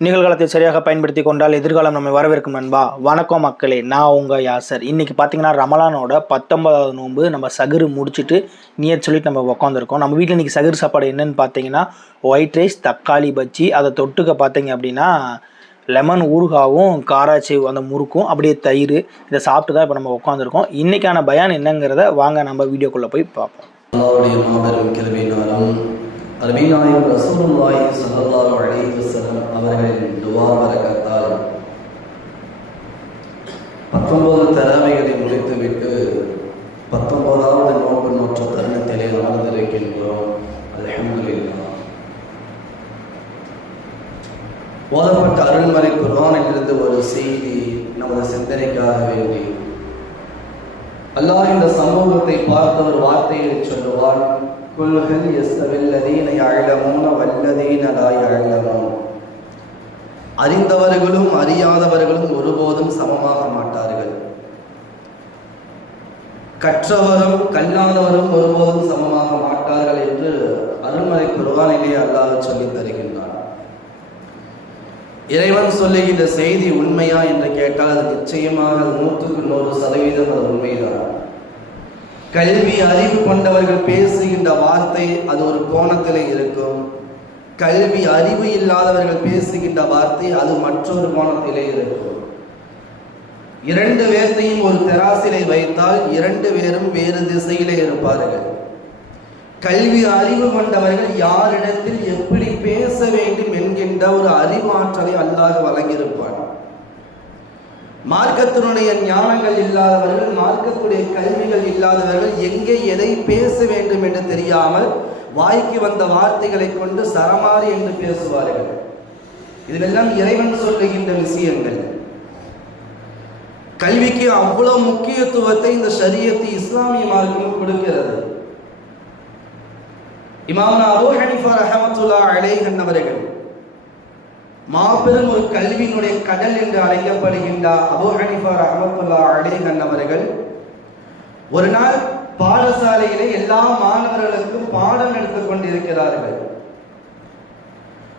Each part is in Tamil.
நிகழ்காலத்தை சரியாக பயன்படுத்தி கொண்டால் எதிர்காலம் நம்மை வரவேற்கும் நண்பா. வணக்கம் மக்களே நான் உங்கள் யாசர். இன்னைக்கு பார்த்தீங்கன்னா ரமலானோட பத்தொன்பதாவது நோன்பு நம்ம சகுரு முடிச்சுட்டு நியத் சொல்லிட்டு நம்ம உட்காந்துருக்கோம் நம்ம வீட்டில் இன்றைக்கி சகுரு சாப்பாடு என்னன்னு பார்த்தீங்கன்னா ஒயிட் ரைஸ் தக்காளி பஜ்ஜி அதை தொட்டுக்க பார்த்தீங்க அப்படின்னா லெமன் ஊறுகாவும் காராச்சி அந்த முறுக்கும் அப்படியே தயிர் இதை சாப்பிட்டு தான் இப்போ நம்ம உட்காந்துருக்கோம் இன்றைக்கான பயான் என்னங்கிறத வாங்க நம்ம வீடியோக்குள்ளே போய் பார்ப்போம் அல்லாவுடைய மாபெரும் கிருபையினாலும் அருமைநாயகம் ரசூலுல்லாஹி ஸல்லல்லாஹு அலைஹி வஸல்லம் அவர்களின் துவா வரக்கத்தால் பத்தொன்பது தலைமைகளை முடித்துவிட்டு பத்தொன்பதாவது நோக்கு நோற்ற தருணத்திலே அமர்ந்திருக்கின்றோம். அல்ஹம்துலில்லாஹ். ஓதப்பட்ட அருள்மறை குரானிலிருந்து ஒரு செய்தி நமது சிந்தனைக்காக வேண்டி. அல்லாஹ் இந்த சமூகத்தை பார்த்த ஒரு வார்த்தையை சொல்லுவான். குல்ஹல் எஸ்தவில்லதீன யஅலமூன வல்லதீன லா யஅலமூன். அறிந்தவர்களும் அறியாதவர்களும் ஒருபோதும் சமமாக மாட்டார்கள். கற்றவரும் கல்லாதவரும் ஒருபோதும் சமமாக மாட்டார்கள் என்று அருள்மறை குருவானிலே அல்லாஹ் சொல்லி தருகின்றான். இறைவன் சொல்லுகின்ற செய்தி உண்மையா என்று கேட்டால் அது நிச்சயமாக அது நூற்றுக்கு நூறு சதவீதம் அது உண்மைதான். கல்வி அறிவு கொண்டவர்கள் பேசுகின்ற வார்த்தை அது ஒரு கோணத்திலே இருக்கும். கல்வி அறிவு இல்லாதவர்கள் பேசுகின்ற வார்த்தை அது மற்றொரு கோணத்திலே இருக்கும். இரண்டு பேர்த்தையும் ஒரு தெராசிலை வைத்தால் இரண்டு பேரும் வேறு திசையிலே இருப்பார்கள். கல்வி அறிவு கொண்டவர்கள் யாரிடத்தில் எப்படி பேச வேண்டும் என்கின்ற ஒரு அறிவாற்றலை அல்லாஹ் வழங்கியிருப்பான். மார்க்கத்தினுடைய ஞானங்கள் இல்லாதவர்கள் மார்க்கத்துடைய கல்விகள் இல்லாதவர்கள் எங்கே எதை பேச வேண்டும் என்று தெரியாமல் வாய்க்கு வந்த வார்த்தைகளை கொண்டு சரமாரி என்று பேசுவார்கள். இதிலெல்லாம் இறைவன் சொல்லுகின்ற விஷயங்கள். கல்விக்கு அவ்வளவு முக்கியத்துவத்தை இந்த சரியத்து இஸ்லாமிய மார்க்கம் கொடுக்கிறது. இமாமனா அபு ஹனிஃபா ரஹமத்துல்லா அலேஹன் அவர்கள் மாபெரும் ஒரு கல்வியினுடைய கடல் என்று அழைக்கப்படுகின்ற அபு ஹனிஃபா ரஹமத்துல்லா அலேஹன் அவர்கள் ஒரு நாள் பாடசாலையிலே எல்லா மாணவர்களுக்கும் பாடம் எடுத்துக் கொண்டிருக்கிறார்கள்.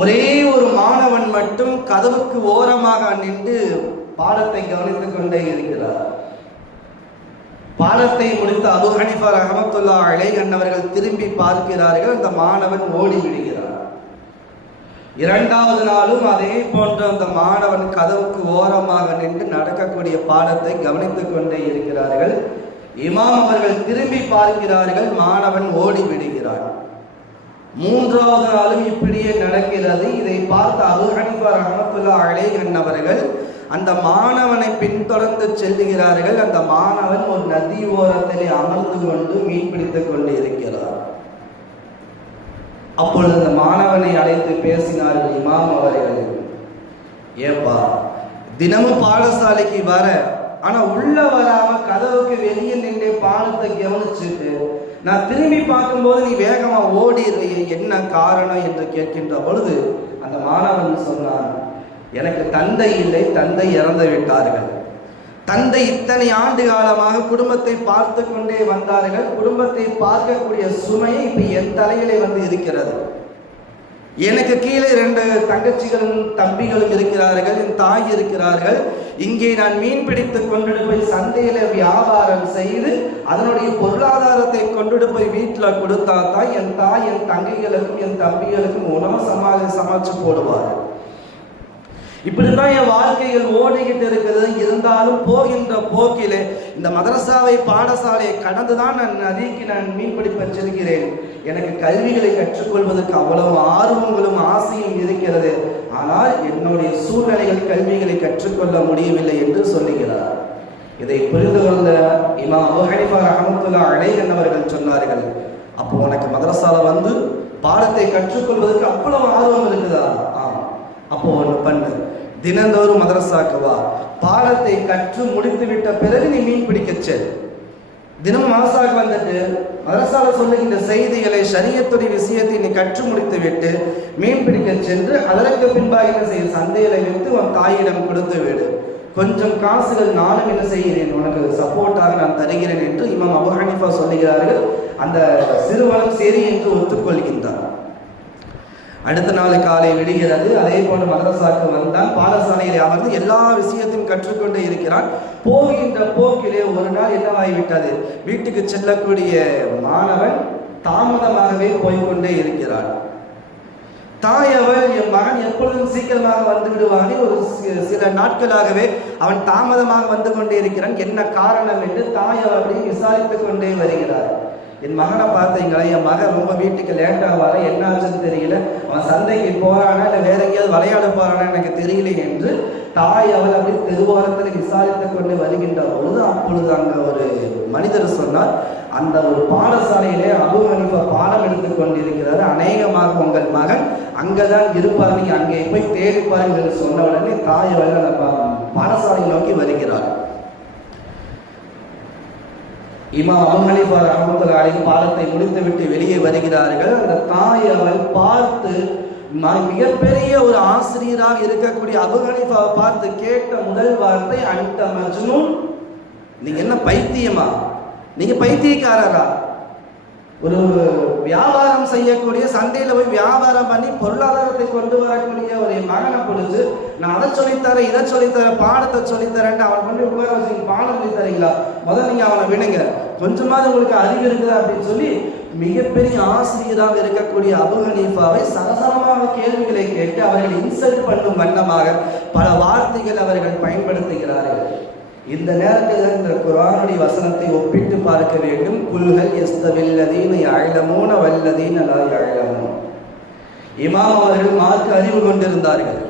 ஒரே ஒரு மாணவன் மட்டும் கதவுக்கு ஓரமாக நின்று பாடத்தை கவனித்துக் கொண்டே இருக்கிறார். பாடத்தை முடித்த அபு ஹனிஃபா ரஹமத்துல்லா அலை அண்ணவர்கள் திரும்பி பார்க்கிறார்கள். அந்த மாணவன் ஓடி விடுகிறார் இரண்டாவது நாளும் அதே போன்ற அந்த மாணவன் கதவுக்கு ஓரமாக நின்று நடக்கக்கூடிய பாடத்தை கவனித்துக் கொண்டே இருக்கிறார்கள். இமாம் அவர்கள் திரும்பி பார்க்கிறார்கள் மாணவன் ஓடி விடுகிறார் மூன்றாவது நாளும் இப்படியே நடக்கிறது. இதை பார்த்த அபு ஹனிஃபா ரஹமத்துல்லா அலைஹன் அந்த மாணவனை பின்தொடர்ந்து செல்லுகிறார்கள் அந்த மாணவன் ஒரு நதி ஓரத்திலே அமர்ந்து கொண்டு மீன் பிடித்துக் கொண்டு இருக்கிறார் அப்பொழுது அந்த மாணவனை அழைத்து பேசினார்கள் இமாம் அவர்கள் ஏப்பா தினமும் பாடசாலைக்கு வர ஆனா உள்ள வராம கதவுக்கு வெளியே முகத்தை கவனிச்சுட்டு நான் திரும்பி பார்க்கும்போது நீ வேகமா ஓடிடுறிய என்ன காரணம் என்று கேட்கின்ற பொழுது அந்த மாணவன் சொன்னான் எனக்கு தந்தை இல்லை தந்தை இறந்து விட்டார்கள். தந்தை இத்தனை ஆண்டு காலமாக குடும்பத்தை பார்த்து கொண்டே வந்தார்கள். குடும்பத்தை பார்க்கக்கூடிய சுமையை இப்ப என் தலையிலே வந்து இருக்கிறது. எனக்கு கீழே இரண்டு தங்கச்சிகளும் தம்பிகளும் இருக்கிறார்கள் என் தாய் இருக்கிறார்கள். இங்கே நான் மீன் பிடித்து கொண்டு போய் சந்தையில வியாபாரம் செய்து அதனுடைய பொருளாதாரத்தை கொண்டுட்டு போய் வீட்டில் கொடுத்தா தான் என் தாய் என் தங்கைகளுக்கும் என் தம்பிகளுக்கும் உணவு சமாளி சமைச்சு போடுவார். இப்படிதான் என் வாழ்க்கைகள் ஓடிக்கிட்டு இருக்கிறது இருந்தாலும் போகின்ற போக்கிலே இந்த மதரசாவை பாடசாலையை கடந்துதான் நான் நதிக்கு நான் மீன் பிடிப்ப செல்கிறேன். எனக்கு கல்விகளை கற்றுக்கொள்வதற்கு அவ்வளவு ஆர்வங்களும் ஆசையும் இருக்கிறது. ஆனால் என்னுடைய சூழ்நிலைகள் கல்விகளை கற்றுக்கொள்ள முடியவில்லை என்று சொல்லுகிறார். இதை புரிந்து கொண்ட இமா அபுஹனிஃபா ரஹமத்துல்லா அலைகன் அவர்கள் சொன்னார்கள் அப்போ உனக்கு மதரசால வந்து பாடத்தை கற்றுக்கொள்வதற்கு அவ்வளவு ஆர்வம் இருக்குதா? ஆம். அப்போ ஒன்று பண்ணு. தினந்தோறும் மதரசாக்கு வா. பாடத்தை கற்று முடித்து விட்ட பிறகு நீ மீன் பிடிக்க செல். தினமும் மதரசாக்கு வந்துட்டு மதரசால சொல்லுகின்ற செய்திகளை சரியத்துடைய விஷயத்தை நீ கற்று முடித்து விட்டு மீன் பிடிக்க சென்று அதற்கு பின்பாக என்ன செய்ய சந்தையில வைத்து உன் தாயிடம் கொடுத்து விடு. கொஞ்சம் காசுகள் நானும் என்ன செய்கிறேன் உனக்கு சப்போர்ட்டாக நான் தருகிறேன் என்று இமாம் அபு ஹனிஃபா சொல்லுகிறார்கள். அந்த சிறுவனும் சரி என்று ஒத்துக்கொள்கின்றார் அடுத்த நாள் காலை விடுகிறது. அதே போன்று மதரசாக்கு வந்தான். பாடசாலையில் அமர்ந்து எல்லா விஷயத்தையும் கற்றுக்கொண்டே இருக்கிறான். போகின்ற போக்கிலே ஒரு நாள் என்னவாகிவிட்டது? வீட்டுக்கு செல்லக்கூடிய மாணவன் தாமதமாகவே போய்கொண்டே இருக்கிறான். தாயவள் என் மகன் எப்பொழுதும் சீக்கிரமாக வந்து விடுவானே. ஒரு சில நாட்களாகவே அவன் தாமதமாக வந்து கொண்டே இருக்கிறான். என்ன காரணம் என்று தாயவள் அப்படின்னு விசாரித்துக் கொண்டே வருகிறார் என் மகனை பார்த்தீங்களா என் மகன் ரொம்ப வீட்டுக்கு லேட்டாக வர என்ன ஆச்சுன்னு தெரியல. அவன் சந்தைக்கு போறானா இல்லை வேற எங்கேயாவது விளையாட போறானா எனக்கு தெரியல என்று தாய் அவள் அப்படி தெருவாரத்தில் விசாரித்துக் கொண்டு வருகின்ற பொழுது அப்பொழுது அங்க ஒரு மனிதர் சொன்னார் அந்த ஒரு பாடசாலையிலே அபு ஹனீஃபா பாடம் எடுத்துக் கொண்டிருக்கிறார். அநேகமாக உங்கள் மகன் அங்கதான் இருப்பார் நீங்க அங்கே போய் தேடி பாருங்கள் என்று சொன்ன உடனே தாய் அவள் அந்த பா- பாடசாலையை நோக்கி வருகிறார். இமாம் அபு ஹனீஃபா ரஹமத்துல்லாஹி அலைஹி பாடத்தை முடித்துவிட்டு வெளியே வருகிறார்கள். அந்த தாய் அவள் பார்த்து மிகப்பெரிய ஒரு ஆசிரியராக இருக்கக்கூடிய அபு ஹனீஃபாவை பார்த்து கேட்ட முதல் வார்த்தை அன்ட மஜ்னூன். நீங்க என்ன பைத்தியமா? நீங்க பைத்தியக்காரரா? ஒரு வியாபாரம் செய்யக்கூடிய சந்தையில போய் வியாபாரம் பண்ணி பொருளாதாரத்தை கொண்டு வரக்கூடிய ஒரு மகனை பொழுது நான் அதை சொல்லித்தரேன் இதை சொல்லித்தரேன் பாடத்தை சொல்லித்தரேன்ட்டு அவன் கொண்டு உட்கார வச்சு பாடம் சொல்லி தரீங்களா? முதல்ல நீங்க அவனை விடுங்க. கொஞ்சமாவது உங்களுக்கு அறிவு இருக்குதா அப்படின்னு சொல்லி மிகப்பெரிய ஆசிரியராக இருக்கக்கூடிய அபு ஹனீஃபாவை சரசரமாக கேள்விகளை கேட்டு அவர்கள் இன்சல்ட் பண்ணும் வண்ணமாக பல வார்த்தைகள் அவர்கள் பயன்படுத்துகிறார்கள். இந்த நேரத்தில் இந்த குரானுடைய வசனத்தை ஒப்பிட்டு பார்க்க வேண்டும். குல்கள் எஸ்தவில்லதீன அழலமோன வல்லதீன லா அழலமோ இமாம் அவர்கள் மார்க்க அறிவு கொண்டிருந்தார்கள்.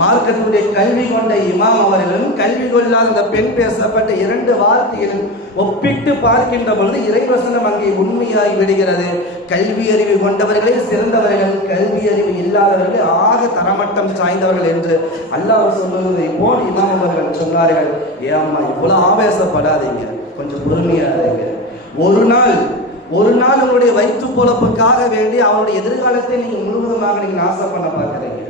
மார்க்கத்துடைய கல்வி கொண்ட இமாம் அவர்களும் கல்வி கொள்ளாத அந்த பெண் பேசப்பட்ட இரண்டு வார்த்தைகளும் ஒப்பிட்டு பார்க்கின்ற பொழுது இறைவசனம் அங்கே உண்மையாகி விடுகிறது. கல்வி அறிவு கொண்டவர்களே சிறந்தவர்கள் கல்வி அறிவு இல்லாதவர்கள் ஆக தரமட்டம் சாய்ந்தவர்கள் என்று அல்லாஹ் சொல்வதை போல் இமாம் அவர்கள் சொன்னார்கள் ஏம்மா இவ்வளவு ஆவேசப்படாதீங்க கொஞ்சம் பொறுமையா இருங்க. ஒரு நாள் ஒரு நாள் உங்களுடைய வயிற்று பொழப்புக்காக வேண்டி அவனுடைய எதிர்காலத்தை நீங்க முழுவதுமாக நீங்க நாசம் பண்ண பார்க்குறீங்க.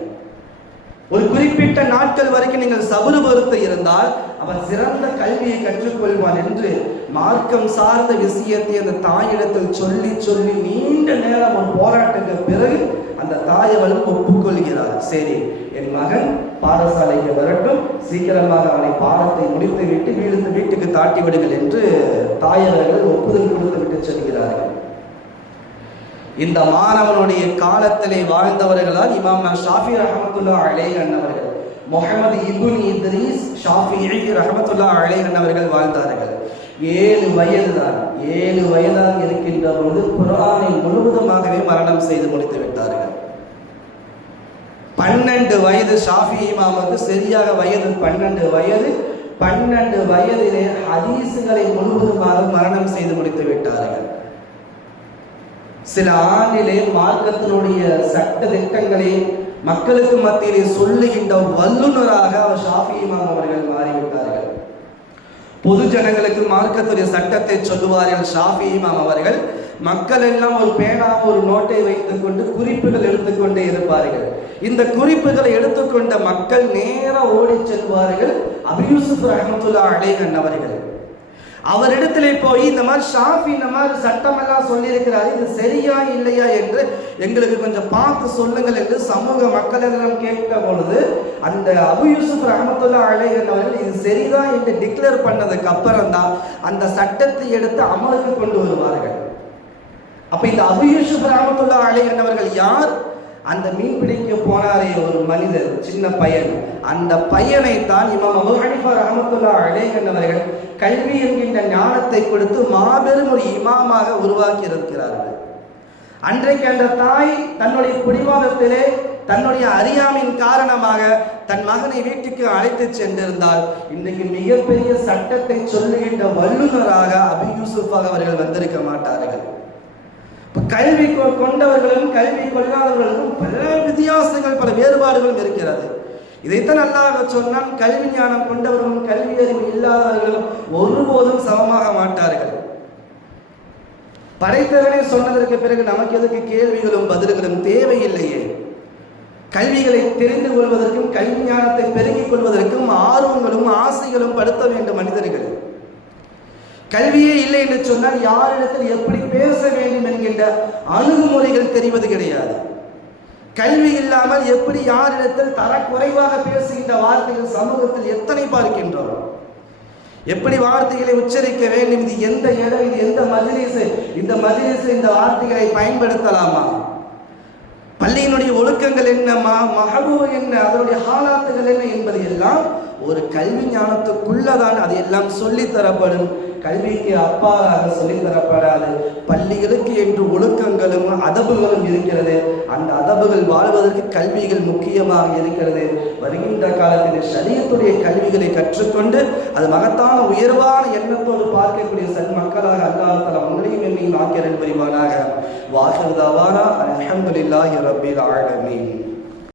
ஒரு குறிப்பிட்ட நாட்கள் வரைக்கும் நீங்கள் சபுரு பொறுத்து இருந்தால் அவன் சிறந்த கல்வியை கற்றுக்கொள்வான் என்று மார்க்கம் சார்ந்த விஷயத்தை அந்த தாயிடத்தில் சொல்லி சொல்லி நீண்ட நேரம் ஒரு போராட்டத்துக்கு பிறகு அந்த தாயவளும் ஒப்புக்கொள்கிறார் சரி என் மகன் பாடசாலைக்கு வரட்டும். சீக்கிரமாக அவனை பாடத்தை முடித்து விட்டு வீடு வீட்டுக்கு தாட்டி விடுங்கள் என்று தாயவர்கள் ஒப்புதல் கொடுத்து விட்டு செல்கிறார்கள். இந்த மாணவனுடைய காலத்திலே வாழ்ந்தவர்களால் இமாம் ஷாஃபி ரஹமத்துல்லா அழை அண்ணவர்கள் முகமது இபுன் இத்ரீஸ் ஷாஃபி ரஹமத்துல்லா அலேகன் அண்ணவர்கள் வாழ்ந்தார்கள். ஏழு வயதுதான் ஏழு வயதாக இருக்கின்ற பொழுது குரானை முழுவதுமாகவே மரணம் செய்து முடித்து விட்டார்கள். பன்னெண்டு வயது ஷாஃபி இமாமுக்கு சரியாக வயது பன்னெண்டு வயது. பன்னெண்டு வயதிலே ஹதீசுகளை முழுவதுமாக மரணம் செய்து முடித்து விட்டார்கள். சில ஆண்டிலே மார்க்கத்தினுடைய சட்ட திட்டங்களை மக்களுக்கு மத்தியிலே சொல்லுகின்ற வல்லுநராக அவர் ஷாஃபி இமாம் அவர்கள் மாறிவிட்டார்கள். பொது ஜனங்களுக்கு மார்க்கத்துடைய சட்டத்தை சொல்லுவார்கள் ஷாஃபி இமாம் அவர்கள் மக்கள் எல்லாம் ஒரு பேனா ஒரு நோட்டை வைத்துக் கொண்டு குறிப்புகள் எடுத்துக்கொண்டே இருப்பார்கள். இந்த குறிப்புகளை எடுத்துக்கொண்ட மக்கள் நேர ஓடி செல்வார்கள். அபியூசுப் ரஹமத்துல்லா அலேகன் அவர்கள். அவரிடத்திலே போய் இந்த மாதிரி ஷாஃபி இந்த மாதிரி சட்டமெல்லாம் சொல்லியிருக்கிறாரு இது சரியா இல்லையா என்று எங்களுக்கு கொஞ்சம் பார்த்து சொல்லுங்கள் என்று சமூக மக்கள் எல்லாம் கேட்க பொழுது அந்த அபு யூசுப் ரஹமத்துல்லா அலேகன் அவர்கள் இது சரிதான் என்று டிக்ளேர் பண்ணதுக்கு அப்புறம் தான் அந்த சட்டத்தை எடுத்து அமலுக்கு கொண்டு வருவார்கள். அப்ப இந்த அபு யூசுப் ரஹமத்துல்லா அலேகன் அவர்கள் யார்? அந்த மீன் பிடிக்க போனாரே ஒரு மனிதர் சின்ன பையன். அந்த பையனை தான் இமாம் அபு ஹனிஃபா ரஹமத்துல்லா அலேகன் அவர்கள் கல்வி என்கின்ற ஞானத்தை கொடுத்து மாபெரும் ஒரு இமாமாக உருவாக்கி இருக்கிறார்கள் அன்றைக்கு அந்த தாய் தன்னுடைய குடிவாதத்திலே தன்னுடைய அறியாமையின் காரணமாக தன் மகனை வீட்டுக்கு அழைத்து சென்றிருந்தால் இன்றைக்கு மிகப்பெரிய சட்டத்தை சொல்லுகின்ற வல்லுநராக அபி யூசுஃபாக அவர்கள் வந்திருக்க மாட்டார்கள். கல்வி கொண்டவர்களும் கல்வி கொள்ளாதவர்களுக்கும் பல வித்தியாசங்கள் பல வேறுபாடுகளும் இருக்கிறது. இதைத்தான் அல்லாஹ் சொன்னால் கல்வி ஞானம் கொண்டவர்களும் கல்வி அறிவு இல்லாதவர்களும் ஒருபோதும் சமமாக மாட்டார்கள். படைத்தவனே சொன்னதற்கு பிறகு நமக்கு எதுக்கு கேள்விகளும் பதில்களும் தேவையில்லையே. கல்விகளை தெரிந்து கொள்வதற்கும் கல்வி ஞானத்தை பெருக்கிக் கொள்வதற்கும் ஆர்வங்களும் ஆசைகளும் படுத்த வேண்டும் மனிதர்கள். கல்வியே இல்லை என்று சொன்னால் யாரிடத்தில் எப்படி பேச வேண்டும் என்கின்ற அணுகுமுறைகள் தெரிவது கிடையாது. கல்வி இல்லாமல் எப்படி யாரிடத்தில் தரக்குறைவாக பேசுகின்ற வார்த்தைகள் சமூகத்தில் எத்தனை பார்க்கின்றோம் எப்படி வார்த்தைகளை உச்சரிக்க வேண்டும்? இது எந்த இடம்? இது எந்த மஜ்லிஸ்? இந்த மஜ்லிஸ் இந்த வார்த்தைகளை பயன்படுத்தலாமா? பள்ளியினுடைய ஒழுக்கங்கள் என்ன? மகபூ என்ன? அதனுடைய ஹாலாத்துகள் என்ன? என்பது எல்லாம் ஒரு கல்வி ஞானத்துக்குள்ளதான் அது எல்லாம் சொல்லித்தரப்படும் கல்விக்கு அப்பாக சொல்லித் தரப்படாது. பள்ளிகளுக்கு என்று ஒழுக்கங்களும் அதபுகளும் இருக்கிறது. அந்த அதபுகள் வாழ்வதற்கு கல்விகள் முக்கியமாக இருக்கிறது. வருகின்ற காலத்தில் சரியத்துடைய கல்விகளை கற்றுக்கொண்டு அது மகத்தான உயர்வான எண்ணத்தோடு பார்க்கக்கூடிய சன் மக்களாக அல்லாஹால உங்களையும் என்னையும் ஆக்கியரன் புரிவானாக. வாசல் தவானா அலமதுல்லாஹி ரபில் ஆழமீன்